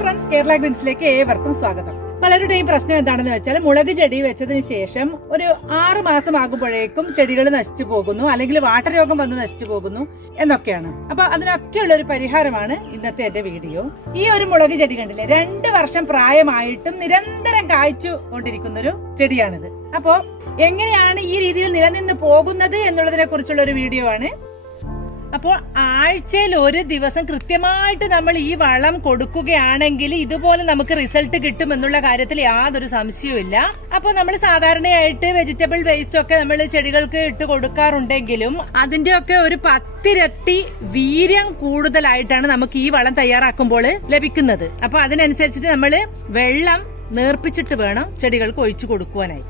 Friends Kerala ഗ്രീൻസിലേക്ക് ഏവർക്കും സ്വാഗതം. പലരുടെയും പ്രശ്നം എന്താണെന്ന് വെച്ചാൽ മുളക് ചെടി വെച്ചതിന് ശേഷം ഒരു ആറ് മാസം ആകുമ്പോഴേക്കും ചെടികൾ നശിച്ചു പോകുന്നു അല്ലെങ്കിൽ വാട്ടരോഗം വന്ന് നശിച്ചു പോകുന്നു എന്നൊക്കെയാണ്. അപ്പൊ അതിനൊക്കെയുള്ള ഒരു പരിഹാരമാണ് ഇന്നത്തെ എന്റെ വീഡിയോ. ഈ ഒരു മുളക് ചെടി കണ്ടില്ലേ രണ്ട് വർഷം പ്രായമായിട്ടും നിരന്തരം കായ്ച്ചു കൊണ്ടിരിക്കുന്ന ഒരു ചെടിയാണിത്. അപ്പോ എങ്ങനെയാണ് ഈ രീതിയിൽ നിലനിന്ന് പോകുന്നത് എന്നുള്ളതിനെ കുറിച്ചുള്ള ഒരു വീഡിയോ ആണ് അപ്പോൾ ആഴ്ചയിൽ ഒരു ദിവസം കൃത്യമായിട്ട് നമ്മൾ ഈ വളം കൊടുക്കുകയാണെങ്കിൽ ഇതുപോലെ നമുക്ക് റിസൾട്ട് കിട്ടും എന്നുള്ള കാര്യത്തിൽ യാതൊരു സംശയവുമില്ല അപ്പോൾ നമ്മൾ സാധാരണയായിട്ട് വെജിറ്റബിൾ വേസ്റ്റ് ഒക്കെ നമ്മൾ ചെടികൾക്ക് ഇട്ട് കൊടുക്കാറുണ്ടെങ്കിലും അതിന്റെ ഒക്കെ ഒരു പത്തിരട്ടി വീര്യം കൂടുതലായിട്ടാണ് നമുക്ക് ഈ വളം തയ്യാറാക്കുമ്പോൾ ലഭിക്കുന്നത്. അപ്പൊ അതിനനുസരിച്ചിട്ട് നമ്മൾ വെള്ളം നേർപ്പിച്ചിട്ട് വേണം ചെടികൾക്ക് ഒഴിച്ചു കൊടുക്കുവാനായി.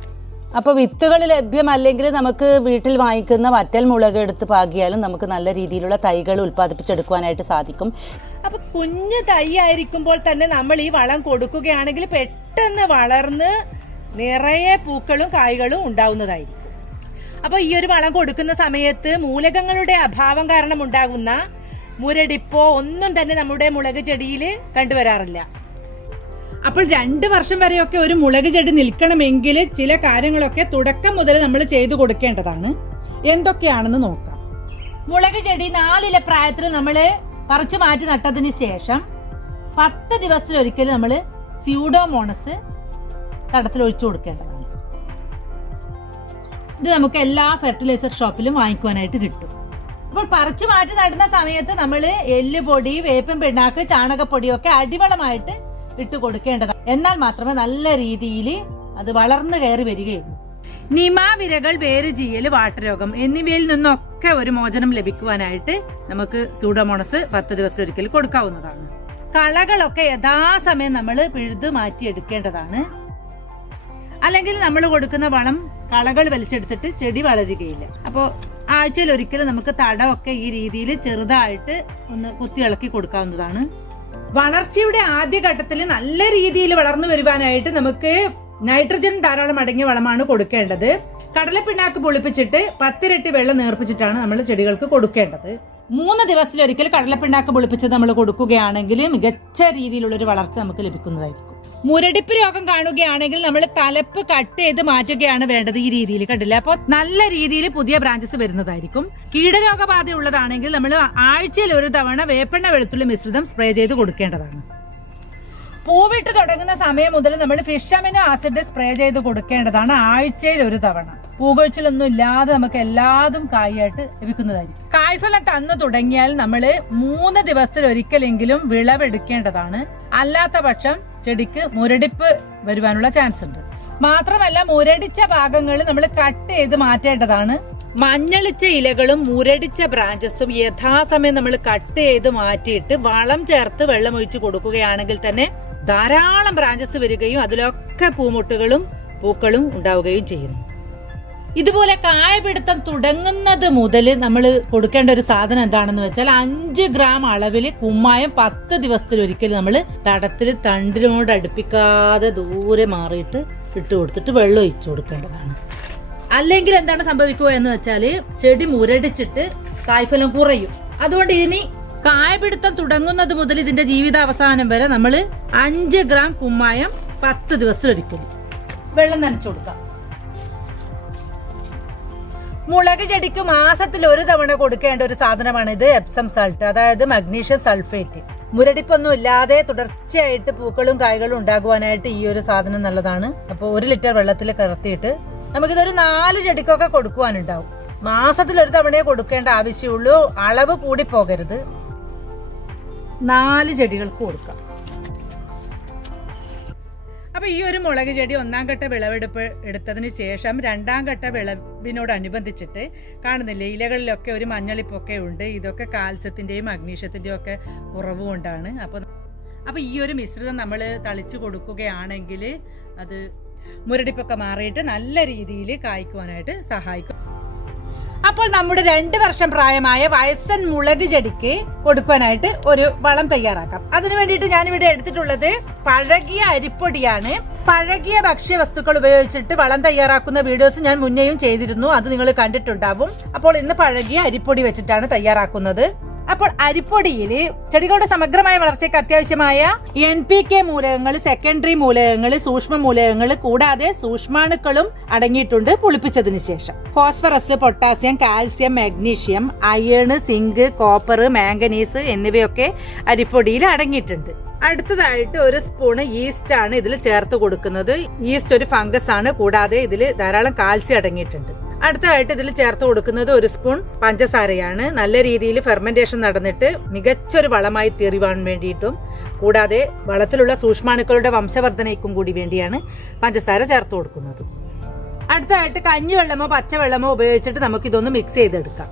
അപ്പോൾ വിത്തുകൾ ലഭ്യമല്ലെങ്കിൽ നമുക്ക് വീട്ടിൽ വാങ്ങിക്കുന്ന വറ്റൽ മുളക് എടുത്ത് പാകിയാലും നമുക്ക് നല്ല രീതിയിലുള്ള തൈകൾ ഉൽപ്പാദിപ്പിച്ചെടുക്കുവാനായിട്ട് സാധിക്കും. അപ്പൊ കുഞ്ഞു തൈ ആയിരിക്കുമ്പോൾ തന്നെ നമ്മൾ ഈ വളം കൊടുക്കുകയാണെങ്കിൽ പെട്ടെന്ന് വളർന്ന് നിറയെ പൂക്കളും കായ്കളും ഉണ്ടാവുന്നതായിരിക്കും. അപ്പൊ ഈ ഒരു വളം കൊടുക്കുന്ന സമയത്ത് മൂലകങ്ങളുടെ അഭാവം കാരണം ഉണ്ടാകുന്ന മുരടിപ്പോ ഒന്നും തന്നെ നമ്മുടെ മുളക് ചെടിയിൽ കണ്ടുവരാറില്ല. അപ്പോൾ രണ്ട് വർഷം വരെയൊക്കെ ഒരു മുളക് ചെടി നിൽക്കണമെങ്കിൽ ചില കാര്യങ്ങളൊക്കെ തുടക്കം മുതൽ നമ്മൾ ചെയ്തു കൊടുക്കേണ്ടതാണ്. എന്തൊക്കെയാണെന്ന് നോക്കാം. മുളക് ചെടി നാലിലെ പ്രായത്തിൽ നമ്മൾ പറിച്ചു മാറ്റി നട്ടതിന് ശേഷം പത്ത് ദിവസത്തിലൊരിക്കൽ നമ്മൾ സ്യൂഡോമോണസ് തടത്തിൽ ഒഴിച്ചു കൊടുക്കേണ്ടതാണ്. ഇത് നമുക്ക് എല്ലാ ഫെർട്ടിലൈസർ ഷോപ്പിലും വാങ്ങിക്കുവാനായിട്ട് കിട്ടും. അപ്പോൾ പറിച്ചു മാറ്റി നടുന്ന സമയത്ത് നമ്മൾ എല്ലുപൊടി വേപ്പൻ പിണ്ണാക്ക് ചാണകപ്പൊടിയൊക്കെ അടിവളമായിട്ട് ഇട്ട് കൊടുക്കേണ്ടതാണ്. എന്നാൽ മാത്രമേ നല്ല രീതിയിൽ അത് വളർന്നു കയറി വരികയുള്ളൂ. നിമാവിരകൾ വേര് വേരുചീയൽ വാട്ടരോഗം എന്നിവയിൽ നിന്നൊക്കെ ഒരു മോചനം ലഭിക്കുവാനായിട്ട് നമുക്ക് സൂഡോമോണസ് പത്ത് ദിവസത്തിലൊരിക്കൽ കൊടുക്കാവുന്നതാണ്. കളകളൊക്കെ യഥാസമയം നമ്മൾ പിഴുത് മാറ്റിയെടുക്കേണ്ടതാണ്. അല്ലെങ്കിൽ നമ്മൾ കൊടുക്കുന്ന വളം കളകൾ വലിച്ചെടുത്തിട്ട് ചെടി വളരുകയില്ല. അപ്പോൾ ആഴ്ചയിൽ ഒരിക്കലും നമുക്ക് തടമൊക്കെ ഈ രീതിയിൽ ചെറുതായിട്ട് ഒന്ന് കുത്തി ഇളക്കി കൊടുക്കാവുന്നതാണ്. വളർച്ചയുടെ ആദ്യഘട്ടത്തിൽ നല്ല രീതിയിൽ വളർന്നു വരുവാനായിട്ട് നമുക്ക് നൈട്രജൻ ധാരാളം അടങ്ങിയ വളമാണ് കൊടുക്കേണ്ടത്. കടലപ്പിണ്ണാക്ക് പൊളിപ്പിച്ചിട്ട് പത്തിരട്ടി വെള്ളം നേർപ്പിച്ചിട്ടാണ് നമ്മൾ ചെടികൾക്ക് കൊടുക്കേണ്ടത്. മൂന്ന് ദിവസത്തിലൊരിക്കൽ കടലപ്പിണ്ണാക്ക് പൊളിപ്പിച്ചത് നമ്മൾ കൊടുക്കുകയാണെങ്കിൽ മികച്ച രീതിയിലുള്ളൊരു വളർച്ച നമുക്ക് ലഭിക്കുന്നതായിരിക്കും. മുരടിപ്പ് രോഗം കാണുകയാണെങ്കിൽ നമ്മൾ തലപ്പ് കട്ട് ചെയ്ത് മാറ്റുകയാണ് വേണ്ടത് ഈ രീതിയിൽ. കണ്ടില്ല? അപ്പോൾ നല്ല രീതിയിൽ പുതിയ ബ്രാഞ്ചസ് വരുന്നതായിരിക്കും. കീടരോഗബാധ ഉള്ളതാണെങ്കിൽ നമ്മൾ ആഴ്ചയിൽ ഒരു തവണ വേപ്പെണ്ണ വെളുത്തുള്ളി മിശ്രിതം സ്പ്രേ ചെയ്ത് കൊടുക്കേണ്ടതാണ്. പൂവിട്ട് തുടങ്ങുന്ന സമയം മുതൽ നമ്മൾ ഫിഷ് അമിനോ ആസിഡ് സ്പ്രേ ചെയ്ത് കൊടുക്കേണ്ടതാണ് ആഴ്ചയിൽ ഒരു തവണ. പൂകൊഴിച്ചിലൊന്നും ഇല്ലാതെ നമുക്ക് എല്ലാതും കായായിട്ട് ലഭിക്കുന്നതായിരിക്കും. കായ്ഫലം തന്നു തുടങ്ങിയാൽ നമ്മൾ മൂന്ന് ദിവസത്തിൽ ഒരിക്കലെങ്കിലും വിളവെടുക്കേണ്ടതാണ്. അല്ലാത്ത പക്ഷം ചെടിക്ക് മുരടിപ്പ് വരുവാനുള്ള ചാൻസ് ഉണ്ട്. മാത്രമല്ല മുരടിച്ച ഭാഗങ്ങൾ നമ്മൾ കട്ട് ചെയ്ത് മാറ്റേണ്ടതാണ്. മഞ്ഞളിച്ച ഇലകളും മുരടിച്ച ബ്രാഞ്ചസും യഥാസമയം നമ്മൾ കട്ട് ചെയ്ത് മാറ്റിയിട്ട് വളം ചേർത്ത് വെള്ളമൊഴിച്ച് കൊടുക്കുകയാണെങ്കിൽ തന്നെ ധാരാളം ബ്രാഞ്ചസ് വരികയും അതിലൊക്കെ പൂമുട്ടുകളും പൂക്കളും ഉണ്ടാവുകയും ചെയ്യുന്നു. ഇതുപോലെ കായപിടുത്തം തുടങ്ങുന്നത് മുതൽ നമ്മൾ കൊടുക്കേണ്ട ഒരു സാധനം എന്താണെന്ന് വെച്ചാൽ അഞ്ച് ഗ്രാം അളവിൽ കുമ്മായം പത്ത് ദിവസത്തിൽ ഒരിക്കൽ നമ്മൾ തടത്തിൽ തണ്ടിനോട് അടുപ്പിക്കാതെ ദൂരെ മാറിയിട്ട് ഇട്ട് കൊടുത്തിട്ട് വെള്ളം ഒഴിച്ചു കൊടുക്കേണ്ടതാണ്. അല്ലെങ്കിൽ എന്താണ് സംഭവിക്കുക എന്ന് വെച്ചാൽ ചെടി മുരടിച്ചിട്ട് കായ്ഫലം കുറയും. അതുകൊണ്ട് ഇനി കായപിടുത്തം തുടങ്ങുന്നത് മുതൽ ഇതിന്റെ ജീവിതാവസാനം വരെ നമ്മൾ അഞ്ച് ഗ്രാം കുമ്മായം പത്ത് ദിവസത്തിലൊരിക്കൽ വെള്ളം നനച്ചു കൊടുക്കാം. മുളക് ചെടിക്ക് മാസത്തിൽ ഒരു തവണ കൊടുക്കേണ്ട ഒരു സാധനമാണ് ഇത് എപ്സം സൾട്ട് അതായത് മഗ്നീഷ്യം സൾഫേറ്റ് മുരടിപ്പൊന്നും ഇല്ലാതെ തുടർച്ചയായിട്ട് പൂക്കളും കായ്കളും ഉണ്ടാകുവാനായിട്ട് ഈ ഒരു സാധനം നല്ലതാണ്. അപ്പോൾ ഒരു ലിറ്റർ വെള്ളത്തിൽ കറത്തിയിട്ട് നമുക്കിതൊരു നാല് ചെടിക്കൊക്കെ കൊടുക്കുവാനുണ്ടാവും. മാസത്തിൽ ഒരു തവണയെ കൊടുക്കേണ്ട ആവശ്യമുള്ളൂ. അളവ് കൂടി പോകരുത് നാല് ചെടികൾക്ക് കൊടുക്കാം. അപ്പൊ ഈ ഒരു മുളക് ചെടി ഒന്നാം ഘട്ട വിളവെടുപ്പ് എടുത്തതിന് ശേഷം രണ്ടാം ഘട്ട വിളവിനോടനുബന്ധിച്ചിട്ട് കാണുന്നില്ലേ ഇലകളിലൊക്കെ ഒരു മഞ്ഞളിപ്പൊക്കെ ഉണ്ട്. ഇതൊക്കെ കാൽസ്യത്തിന്റെയും മഗ്നീഷ്യത്തിന്റെയും ഒക്കെ കുറവ് കൊണ്ടാണ്. അപ്പൊ അപ്പൊ ഈ ഒരു മിശ്രിതം നമ്മൾ തളിച്ചു കൊടുക്കുകയാണെങ്കിൽ അത് മുരടിപ്പൊക്കെ മാറിയിട്ട് നല്ല രീതിയിൽ കായ്ക്കുവാനായിട്ട് സഹായിക്കും. അപ്പോൾ നമ്മുടെ രണ്ട് വർഷം പ്രായമായ വയസ്സൻ മുളക് ചെടിക്ക് കൊടുക്കാനായിട്ട് ഒരു വളം തയ്യാറാക്കാം. അതിനു വേണ്ടിയിട്ട് ഞാൻ ഇവിടെ എടുത്തിട്ടുള്ളത് പഴകിയ അരിപ്പൊടിയാണ്. പഴകിയ ഭക്ഷ്യവസ്തുക്കൾ ഉപയോഗിച്ചിട്ട് വളം തയ്യാറാക്കുന്ന വീഡിയോസ് ഞാൻ മുന്നേയും ചെയ്തിരുന്നു. അത് നിങ്ങൾ കണ്ടിട്ടുണ്ടാവും. അപ്പോൾ ഇന്ന് പഴകിയ അരിപ്പൊടി വെച്ചിട്ടാണ് തയ്യാറാക്കുന്നത്. അപ്പോൾ അരിപ്പൊടിയിൽ ചെടികളുടെ സമഗ്രമായ വളർച്ചയ്ക്ക് അത്യാവശ്യമായ എൻ പി കെ മൂലകങ്ങൾ സെക്കൻഡറി മൂലകങ്ങൾ സൂക്ഷ്മ മൂലകങ്ങൾ കൂടാതെ സൂക്ഷ്മാണുക്കളും അടങ്ങിയിട്ടുണ്ട് പുളിപ്പിച്ചതിന് ശേഷം. Phosphorus potassium calcium magnesium iron zinc copper manganese എന്നിവയൊക്കെ അരിപ്പൊടിയിൽ അടങ്ങിയിട്ടുണ്ട്. അടുത്തതായിട്ട് ഒരു സ്പൂണ് ഈസ്റ്റ് ആണ് ഇതിൽ ചേർത്ത് കൊടുക്കുന്നത്. ഈസ്റ്റ് ഒരു ഫംഗസ് ആണ് കൂടാതെ ഇതിൽ ധാരാളം കാൽസ്യം അടങ്ങിയിട്ടുണ്ട്. അടുത്തതായിട്ട് ഇതിൽ ചേർത്ത് കൊടുക്കുന്നത് ഒരു സ്പൂൺ പഞ്ചസാരയാണ്. നല്ല രീതിയിൽ ഫെർമെന്റേഷൻ നടന്നിട്ട് മികച്ചൊരു വളമായി തീരുവാൻ വേണ്ടിയിട്ടും കൂടാതെ വളത്തിലുള്ള സൂക്ഷ്മാണുക്കളുടെ വംശവർദ്ധനയ്ക്കും കൂടി വേണ്ടിയാണ് പഞ്ചസാര ചേർത്ത് കൊടുക്കുന്നത്. അടുത്തതായിട്ട് കഞ്ഞിവെള്ളമോ പച്ചവെള്ളമോ ഉപയോഗിച്ചിട്ട് നമുക്ക് ഇതൊന്ന് മിക്സ് ചെയ്തെടുക്കാം.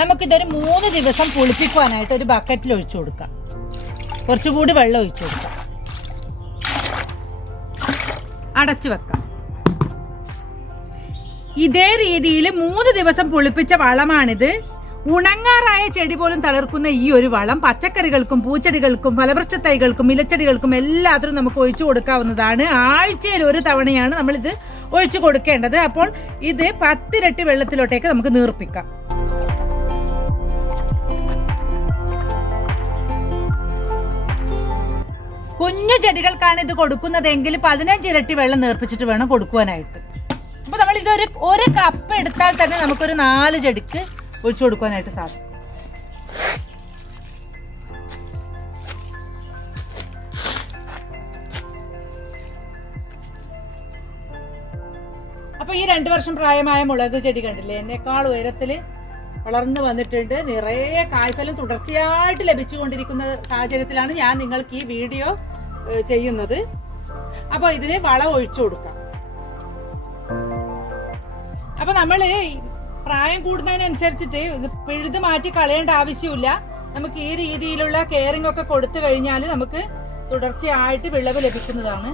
നമുക്കിതൊരു മൂന്ന് ദിവസം പുളിപ്പിക്കുവാനായിട്ട് ഒരു ബക്കറ്റിൽ ഒഴിച്ചു കൊടുക്കാം. കുറച്ചുകൂടി വെള്ളം ഒഴിച്ചു കൊടുക്കാം. അടച്ചു വെക്കാം. ഇതേ രീതിയിൽ മൂന്ന് ദിവസം പുളിപ്പിച്ച വളമാണിത്. ഉണങ്ങാറായ ചെടി പോലും തളിർക്കുന്ന ഈ ഒരു വളം പച്ചക്കറികൾക്കും പൂച്ചെടികൾക്കും ഫലവൃക്ഷ തൈകൾക്കും ഇലച്ചെടികൾക്കും എല്ലാത്തിനും നമുക്ക് ഒഴിച്ചു കൊടുക്കാവുന്നതാണ്. ആഴ്ചയിൽ ഒരു തവണയാണ് നമ്മൾ ഇത് ഒഴിച്ചു കൊടുക്കേണ്ടത്. അപ്പോൾ ഇത് പത്തിരട്ടി വെള്ളത്തിലോട്ടേക്ക് നമുക്ക് നീർപ്പിക്കാം. കുഞ്ഞു ചെടികൾക്കാണ് ഇത് കൊടുക്കുന്നതെങ്കിൽ പതിനഞ്ച് ഇരട്ടി വെള്ളം നേർപ്പിച്ചിട്ട് വേണം കൊടുക്കുവാനായിട്ട്. അപ്പൊ നമ്മൾ ഇതൊരു ഒരു കപ്പ് എടുത്താൽ തന്നെ നമുക്കൊരു നാല് ചെടിക്ക് ഒഴിച്ചു കൊടുക്കുവാനായിട്ട് സാധിക്കും. അപ്പൊ ഈ രണ്ടു വർഷം പ്രായമായ മുളക് ചെടി കണ്ടില്ലേ? എന്നെക്കാൾ ഉയരത്തിൽ വളർന്നു വന്നിട്ടുണ്ട്. നിറയെ കായ്ഫലം തുടർച്ചയായിട്ട് ലഭിച്ചുകൊണ്ടിരിക്കുന്ന സാഹചര്യത്തിലാണ് ഞാൻ നിങ്ങൾക്ക് ഈ വീഡിയോ ചെയ്യുന്നത്. അപ്പൊ ഇതിന് വളം ഒഴിച്ചു കൊടുക്കാം. അപ്പൊ നമ്മൾ പ്രായം കൂടുന്നതിനനുസരിച്ചിട്ട് ഇത് പിഴുത് മാറ്റി കളയേണ്ട ആവശ്യമില്ല. നമുക്ക് ഈ രീതിയിലുള്ള കെയറിംഗ് ഒക്കെ കൊടുത്തു കഴിഞ്ഞാൽ നമുക്ക് തുടർച്ചയായിട്ട് വിളവ് ലഭിക്കുന്നതാണ്.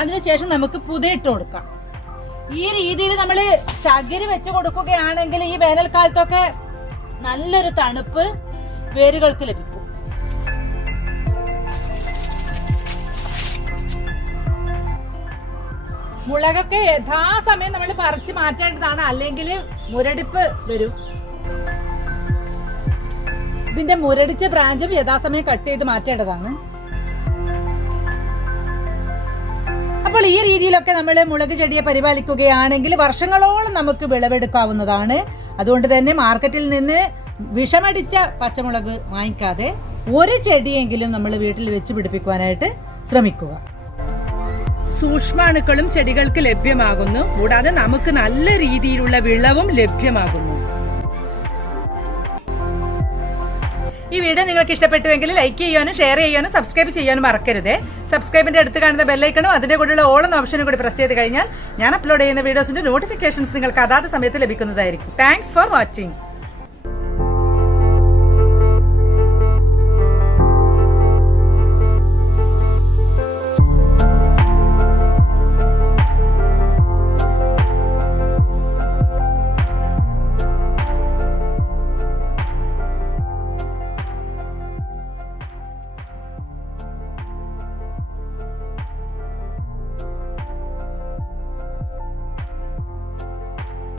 അതിനുശേഷം നമുക്ക് പുതയിട്ട് കൊടുക്കാം. ഈ രീതിയിൽ നമ്മൾ ചകിരി വെച്ച് കൊടുക്കുകയാണെങ്കിൽ ഈ വേനൽക്കാലത്തൊക്കെ നല്ലൊരു തണുപ്പ് വേരുകൾക്ക് ലഭിക്കും. മുളകൊക്കെ യഥാസമയം നമ്മൾ പറിച്ച് മാറ്റേണ്ടതാണ്. അല്ലെങ്കിൽ മുരടിപ്പ് വരും. ഇതിന്റെ മുരടിച്ച ബ്രാഞ്ചും യഥാസമയം കട്ട് ചെയ്ത് മാറ്റേണ്ടതാണ്. അപ്പോൾ ഈ രീതിയിലൊക്കെ നമ്മൾ മുളക് ചെടിയെ പരിപാലിക്കുകയാണെങ്കിൽ വർഷങ്ങളോളം നമുക്ക് വിളവെടുക്കാവുന്നതാണ്. അതുകൊണ്ട് തന്നെ മാർക്കറ്റിൽ നിന്ന് വിഷമടിച്ച പച്ചമുളക് വാങ്ങിക്കാതെ ഒരു ചെടിയെങ്കിലും നമ്മൾ വീട്ടിൽ വെച്ച് പിടിപ്പിക്കുവാനായിട്ട് ശ്രമിക്കുക. സൂക്ഷ്മാണുക്കളും ചെടികൾക്ക് ലഭ്യമാകുന്നു. കൂടാതെ നമുക്ക് നല്ല രീതിയിലുള്ള വിളവും ലഭ്യമാകുന്നു. ഈ വീഡിയോ നിങ്ങൾക്ക് ഇഷ്ടപ്പെട്ടുവെങ്കിൽ ലൈക്ക് ചെയ്യാനും ഷെയർ ചെയ്യാനും സബ്സ്ക്രൈബ് ചെയ്യാനും മറക്കരുത്. സബ്സ്ക്രൈബിന്റെ അടുത്ത് കാണുന്ന ബെല്ലൈക്കണും അതിന്റെ കൂടെയുള്ള ഓളം ഓപ്ഷനും കൂടി പ്രസ് ചെയ്ത് കഴിഞ്ഞാൽ ഞാൻ അപ്ലോഡ് ചെയ്യുന്ന വീഡിയോസിന്റെ നോട്ടിഫിക്കേഷൻസ് നിങ്ങൾക്ക് അതാത് സമയത്ത് ലഭിക്കുന്നതായിരിക്കും. Thanks for watching